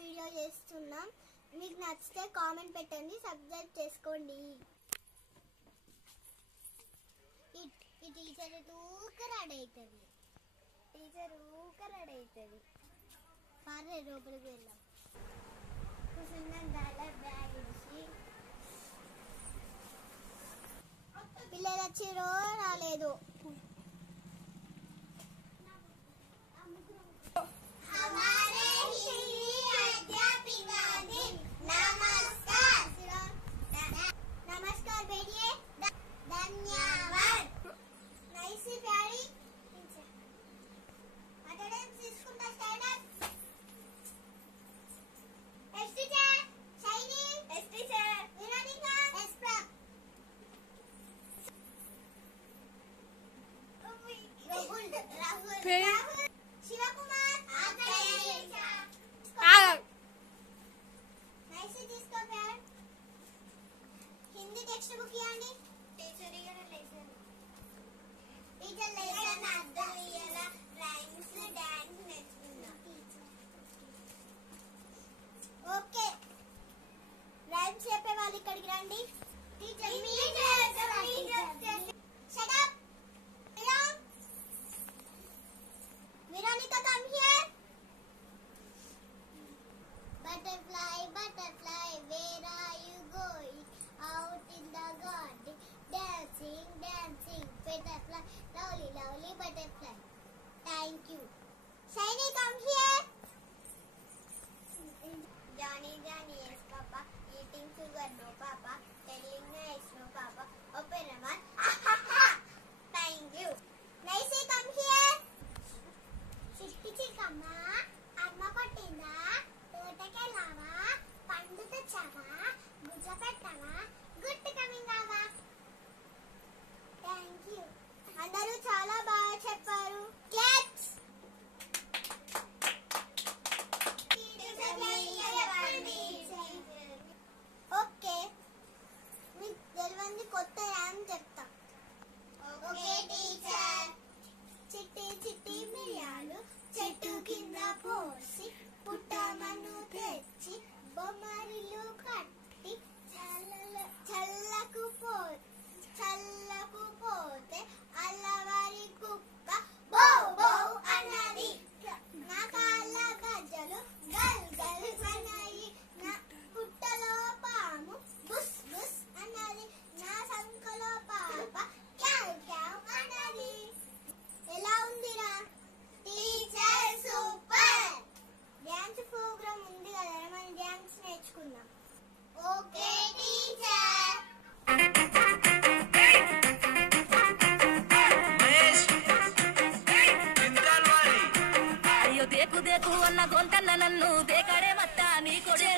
Video చేస్తున్నాం. మీకు నచ్చితే కామెంట్ పెట్టండి, సబ్స్క్రైబ్ చేసుకోండి. ఈ టీచర్ ఊకరాడు అవుతుంది. పారే లోపలికి వెళ్దాం. బ్యాగ్ ఇచ్చి పిల్లలు వచ్చిరో రాలేదు. नमस्कार बेटिए, धन्यवाद. नाइस प्यारी अटेंडेंस తీసుకుంటా. Stand up. Yes teacher. Shiny. Yes teacher. Veronica. Yes ప్రా. రాహుల్. శివకుమార్. नाइस తీసుకో ప్యాడ్. हिंदी टेक्स्ट बुक ఇవ్వండి. టీచర్ లెసన్ అర్థం ఇయ్యాలా, రైమ్స్ డాన్స్ నేర్చుకుందాం. ఓకే, రైమ్స్ చెప్పే వాళ్ళు ఇక్కడికి రండి. Teacher shut up. Veronica come here. Butterfly, butterfly, where are you going? Out in the garden, dancing, dancing. Butterfly, lovely, lovely butterfly. Thank you. Shiny, come here. Johnny, Johnny, yes, Papa. Eating sugar, no, Papa. Telling nice, no, Papa. Open your mouth. Thank you. Nice, come here. Chitti chickama, amma pattinda. తోటకెళ్ళావా, పండు తెచ్చావా, గుడ్ల పెట్టావా, good coming అవా. Thank you. అందరూ చాలా బాగా చెప్పారు. Claps. Okay, మీకు తెలియంది కొత్త ర్యామ్ చెప్తా. Okay teacher. చిట్టి చిట్టి మిరియాలు చెట్టు కింద పోసి, పుట్టమన్ను తెచ్చి, బొమ్మరిల్లు కట్టి, చల్లకు పోతే అల్లవారి కుక్క బౌ బౌ అన్నది. నా కాళ్ళ గజ్జలు గల్ గల్ అన్నాయి. నా పుట్టలో పాము బుస్ బుస్ అన్నది. నా సంకలో పాప క్యావ్ క్యావ్ అన్నది. ఎలా ఉందిరా టీచర్? సూపర్. డాన్స్ ప్రోగ్రామ్ ఉంది కదా, మనం డాన్స్ నేర్చుకుందాం. Okay teacher. అయ్యో దేకు దేకు అన్న గొంతన్న నన్ను దేకడే మత్త నీ కొడే.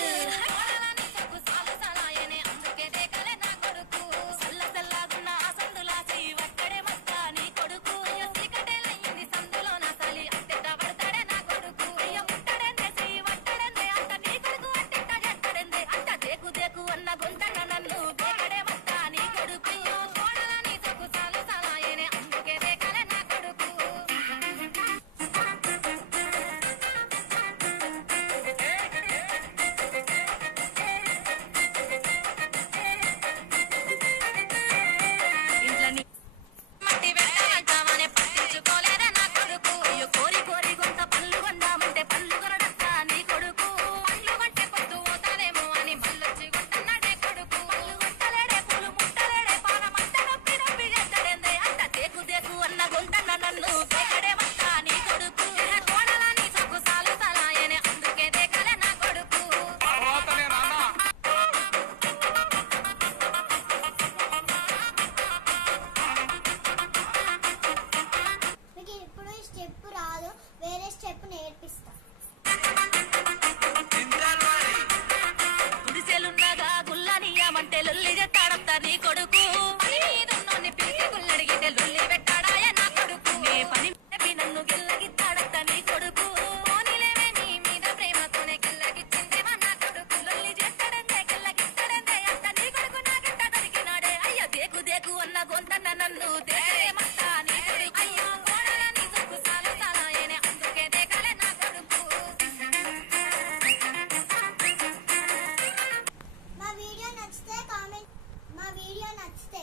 నచ్చితే